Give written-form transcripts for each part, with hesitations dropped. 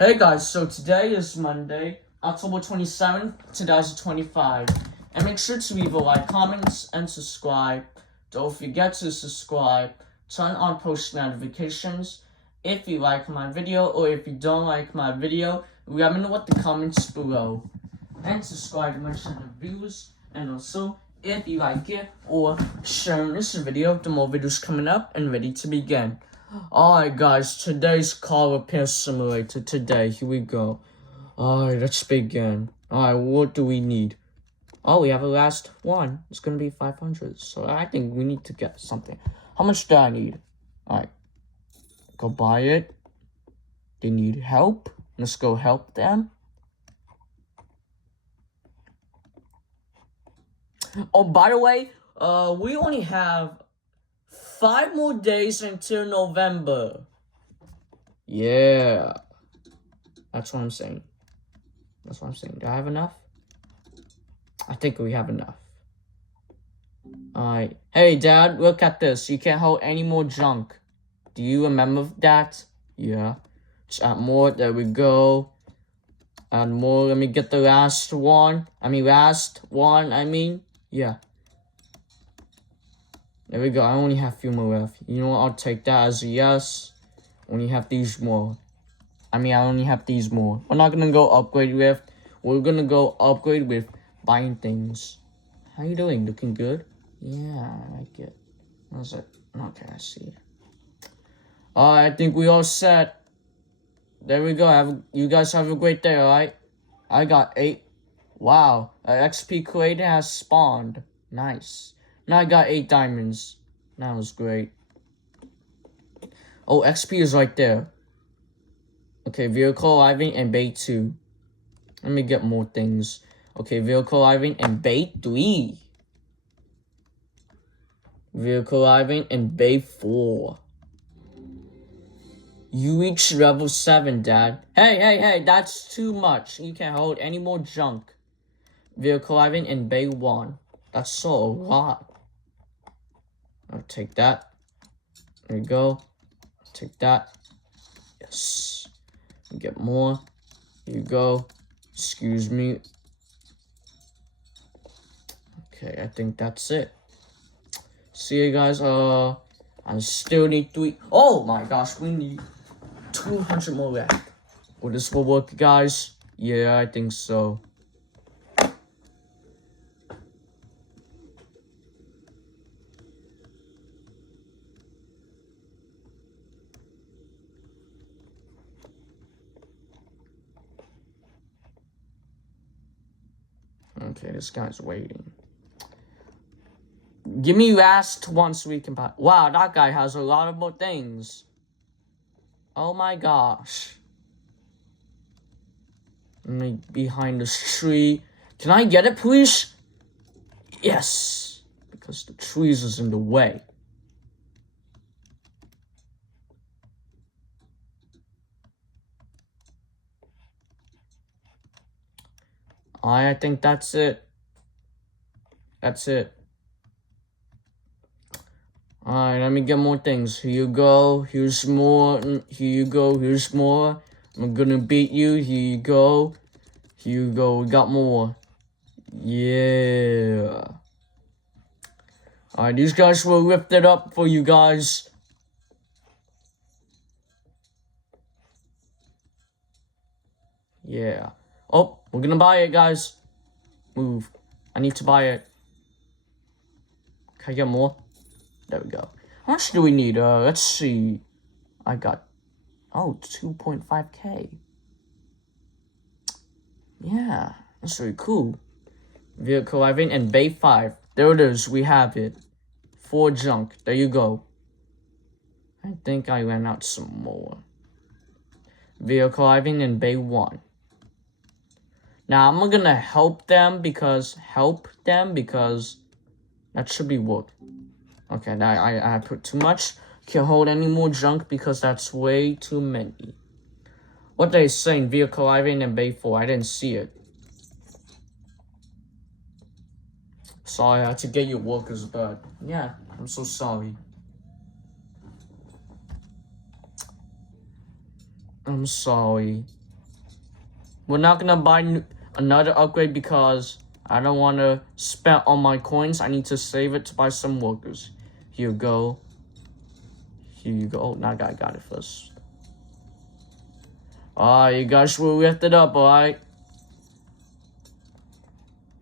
Hey guys, so today is Monday, October 27th, 2025. And make sure to leave a like, comments, and subscribe. Don't forget to subscribe, turn on post notifications. If you like my video or if you don't like my video, let me know what the comments below. And subscribe to my channel views. And also, if you like it or sharing this video, the more videos coming up and ready to begin. Alright guys, today's car repair simulator. Today, here we go. Alright, let's begin. Alright, what do we need? Oh, we have a last one. It's gonna be 500. So I think we need to get something. How much do I need? Alright, go buy it. They need help. Let's go help them. Oh, by the way, we only have 5 more days until November. Yeah. That's what I'm saying. That's what I'm saying. Do I have enough? I think we have enough. Alright. Hey, Dad, look at this. You can't hold any more junk. Do you remember that? Yeah. Just add more. There we go. Add more. Let me get the last one. Yeah. There we go. I only have a few more left. You know what? I'll take that as a yes. Only have these more. I only have these more. We're not gonna go upgrade with. We're gonna go upgrade with buying things. How you doing? Looking good? Yeah, I like it. How's it? Okay, I see. Alright, I think we all set. There we go. You guys have a great day, alright? I got 8. Wow, an XP creator has spawned. Nice. Now I got 8 diamonds. That was great. Oh, XP is right there. Okay, vehicle arriving and bay 2. Let me get more things. Okay, vehicle arriving and bay 3. Vehicle arriving and bay 4. You reached level 7, Dad. Hey, that's too much. You can't hold any more junk. Vehicle arriving in bay 1. That's so a lot. I'll take that. There we go. Take that. Yes. Get more. Here you go. Excuse me. Okay, I think that's it. See you guys. I still need 3. Oh my gosh, we need 200 more left. Will this will work, guys? Yeah, I think so. Okay, this guy's waiting. Give me last one so we can buy. Wow, that guy has a lot of more things. Oh my gosh. Me behind this tree. Can I get it, please? Yes. Because the trees is in the way. I think that's it. That's it. Alright, let me get more things. Here you go. Here's more. Here you go. Here's more. I'm gonna beat you. Here you go. Here you go. We got more. Yeah. Alright, these guys will lift it up for you guys. Yeah. Oh, we're gonna buy it, guys. Move. I need to buy it. Can I get more? There we go. How much do we need? Let's see. I got, 2.5k. Yeah, that's really cool. Vehicle arriving and bay 5. There it is. We have it. 4 junk. There you go. I think I ran out some more. Vehicle arriving in bay 1. Now I'm gonna help them because that should be work. Okay, I put too much. Can't hold any more junk because that's way too many. What they saying? Vehicle arriving in bay 4. I didn't see it. Sorry, I had to get your workers back. Yeah, I'm so sorry. I'm sorry. We're not gonna buy another upgrade because I don't want to spend all my coins. I need to save it to buy some workers. Here you go. Here you go. Oh, now I got it first. Alright, you guys will lift it up, alright?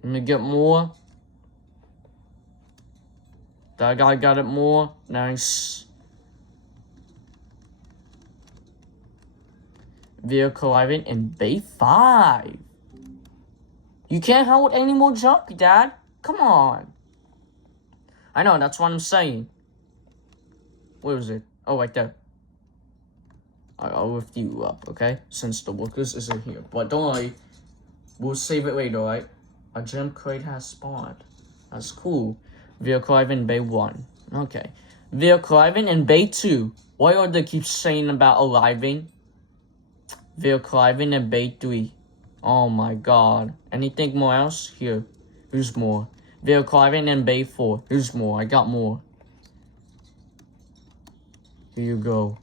Let me get more. That guy got it more. Nice. Vehicle arriving in Bay 5. You can't hold any more junk, Dad. Come on. I know, that's what I'm saying. Where is it? Oh, right there. I'll lift you up, okay? Since the workers isn't here. But don't worry. We'll save it later, right? A gem crate has spawned. That's cool. Vehicle arriving in Bay 1. Okay. Vehicle arriving in Bay 2. What are they keep saying about arriving? Vehicle arriving in Bay 3. Oh my god. Anything more else? Here. Here's more. Vehicle arriving in Bay 4. Here's more. I got more. Here you go.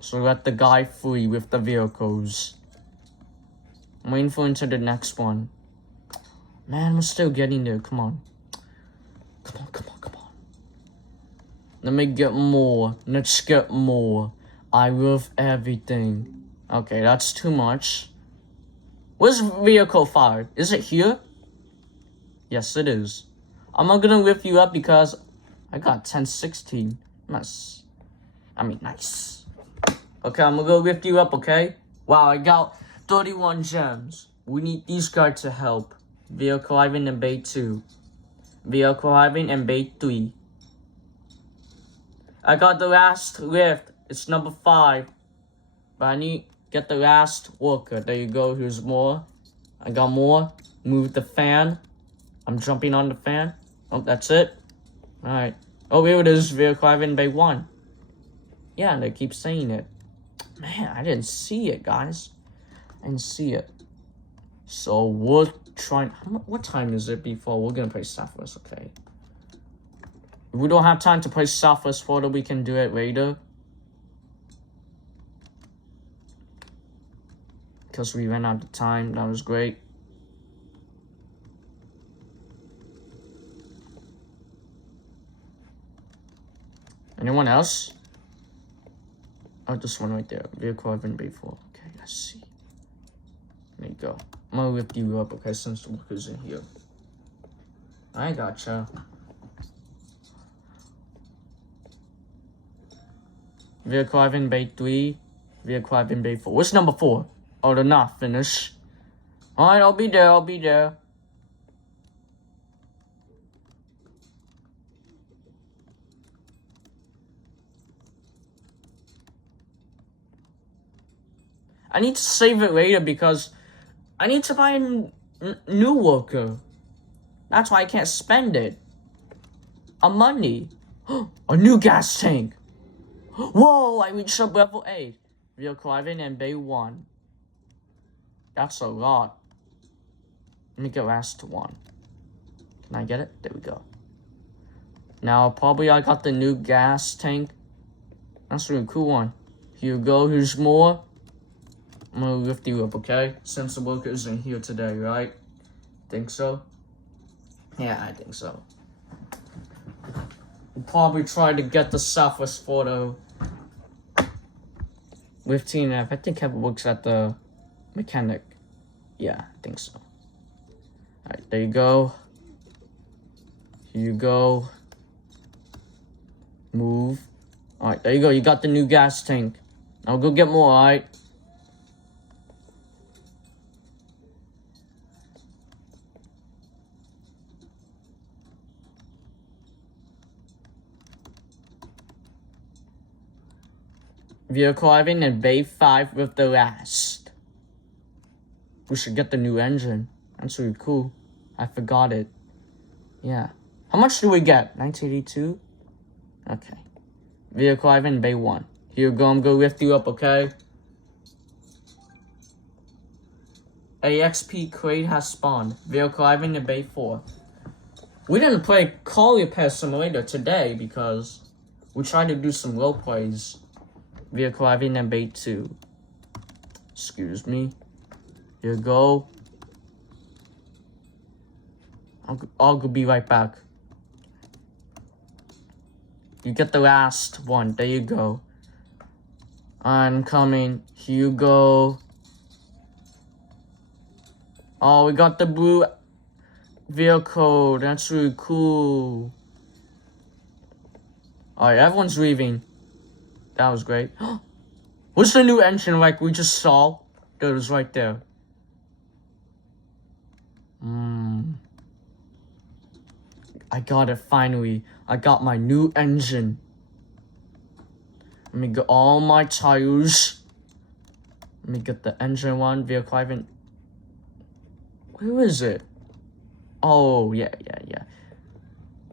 So let the guy free with the vehicles. I'm waiting for into the next one. Man, we're still getting there. Come on. Come on. Let me get more. Let's get more. I love everything. Okay, that's too much. Where's vehicle 5? Is it here? Yes, it is. I'm not gonna lift you up because I got 1016. Nice. Nice. Okay, I'm gonna go lift you up, okay? Wow, I got 31 gems. We need these guys to help. Vehicle arriving in Bay 2. Vehicle arriving in Bay 3. I got the last lift. It's number 5. But I need to get the last worker. There you go. Here's more. I got more. Move the fan. I'm jumping on the fan. Oh, that's it. Alright. Oh, here it is. Vehicle arriving in Bay 1. Yeah, and they keep saying it. Man, I didn't see it, guys. I didn't see it. So we're trying. What time is it before we're gonna play Southwest? Okay. If we don't have time to play Southwest Florida, we can do it later. Because we ran out of time. That was great. Anyone else? Oh, this one right there. Vehicle I've been paid for. Okay, let's see. There you go. I'm gonna lift you up, okay, since the worker's in here. I gotcha. Vehicle I've been Bay 3. Vehicle I've been Bay 4. What's number 4? Oh, they're not finished. Alright, I'll be there. I need to save it later because I need to buy a new worker. That's why I can't spend it. Money. A new gas tank. Whoa, I reached up level 8. Vehicle arriving in Bay 1. That's a lot. Let me get last one. Can I get it? There we go. Now, probably I got the new gas tank. That's a really cool one. Here you go. Here's more. I'm gonna lift you up, okay? Since the worker isn't here today, right? Think so? Yeah, I think so. We'll probably try to get the Southwest photo with TNF. I think Kevin works at the mechanic. Yeah, I think so. Alright, there you go. Here you go. Move. Alright, there you go. You got the new gas tank. I'll go get more, alright? Vehicle arriving in Bay 5 with the last. We should get the new engine. That's really cool. I forgot it. Yeah. How much do we get? 1982? Okay. Vehicle arriving in Bay 1. Here you go. I'm gonna lift you up, okay? AXP crate has spawned. Vehicle arriving in Bay 4. We didn't play Car Repair Simulator today because we tried to do some role plays. vehicle arriving in bay 2. Excuse me. Here you go. I'll be right back. You get the last one. There you go. I'm coming. Here you go. Oh, we got the blue vehicle. That's really cool. Alright, everyone's leaving. That was great. What's the new engine like we just saw? That was right there. I got it finally. I got my new engine. Let me get all my tires. Let me get the engine one. Vehicle arriving. Where is it? Oh, yeah.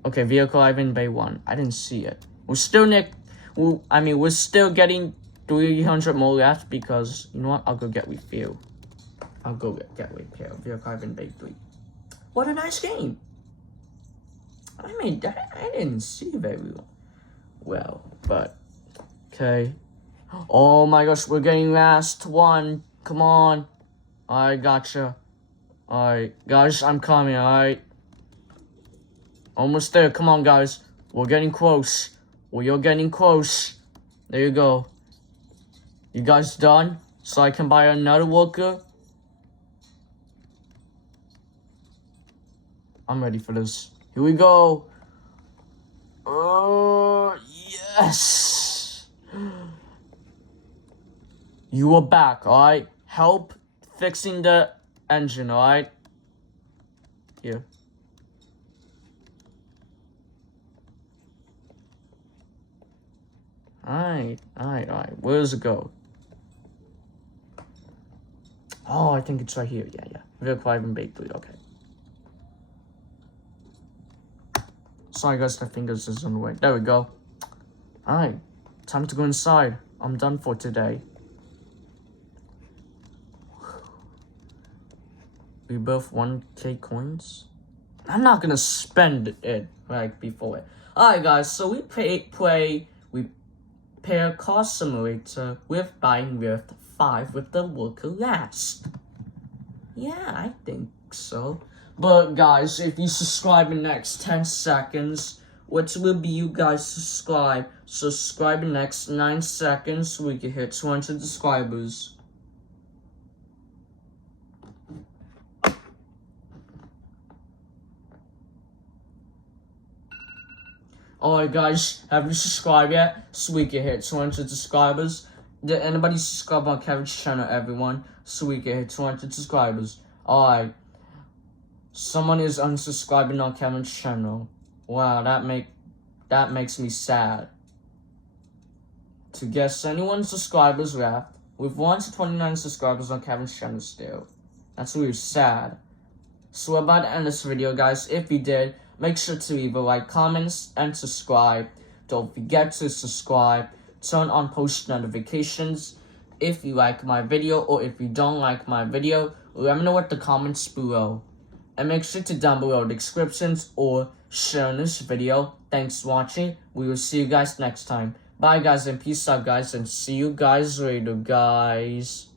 Okay, vehicle arriving bay 1. I didn't see it. We're still we're still getting 300 more left because, you know what? I'll go get refuel. I'll go get refuel. Vehicle arriving bay 3. What a nice game. I mean, I didn't see very well, but okay. Oh my gosh, we're getting last one. Come on. I gotcha. Alright, guys, I'm coming, alright? Almost there. Come on, guys. We're getting close. You're getting close. There you go. You guys done? So I can buy another worker? I'm ready for this. Here we go. Yes. You are back, alright? Help fixing the engine, alright? Here. Alright. Where does it go? Oh, I think it's right here. Yeah. Vehicle arriving bay 3, okay. Sorry guys, my fingers is on the way. There we go. Alright, time to go inside. I'm done for today. We both 1k coins. I'm not gonna spend it like before. Alright guys, so we pair car simulator with buying with 5 with the worker last. Yeah, I think so. But guys, if you subscribe in the next 10 seconds, which will be you guys subscribe in the next 9 seconds so we can hit 200 subscribers. Alright guys, have you subscribed yet? So we can hit 200 subscribers. Did anybody subscribe on Kevin's channel, everyone? So we can hit 200 subscribers. Alright. Someone is unsubscribing on Kevin's channel. Wow, that makes me sad. To guess anyone's subscribers left, with 129 subscribers on Kevin's channel still. That's really sad. So we're about to end this video, guys. If you did, make sure to leave a like, comments, and subscribe. Don't forget to subscribe. Turn on post notifications. If you like my video or if you don't like my video, let me know in the comments below. And make sure to down below the descriptions or share this video. Thanks for watching. We will see you guys next time. Bye guys and peace out guys and see you guys later guys.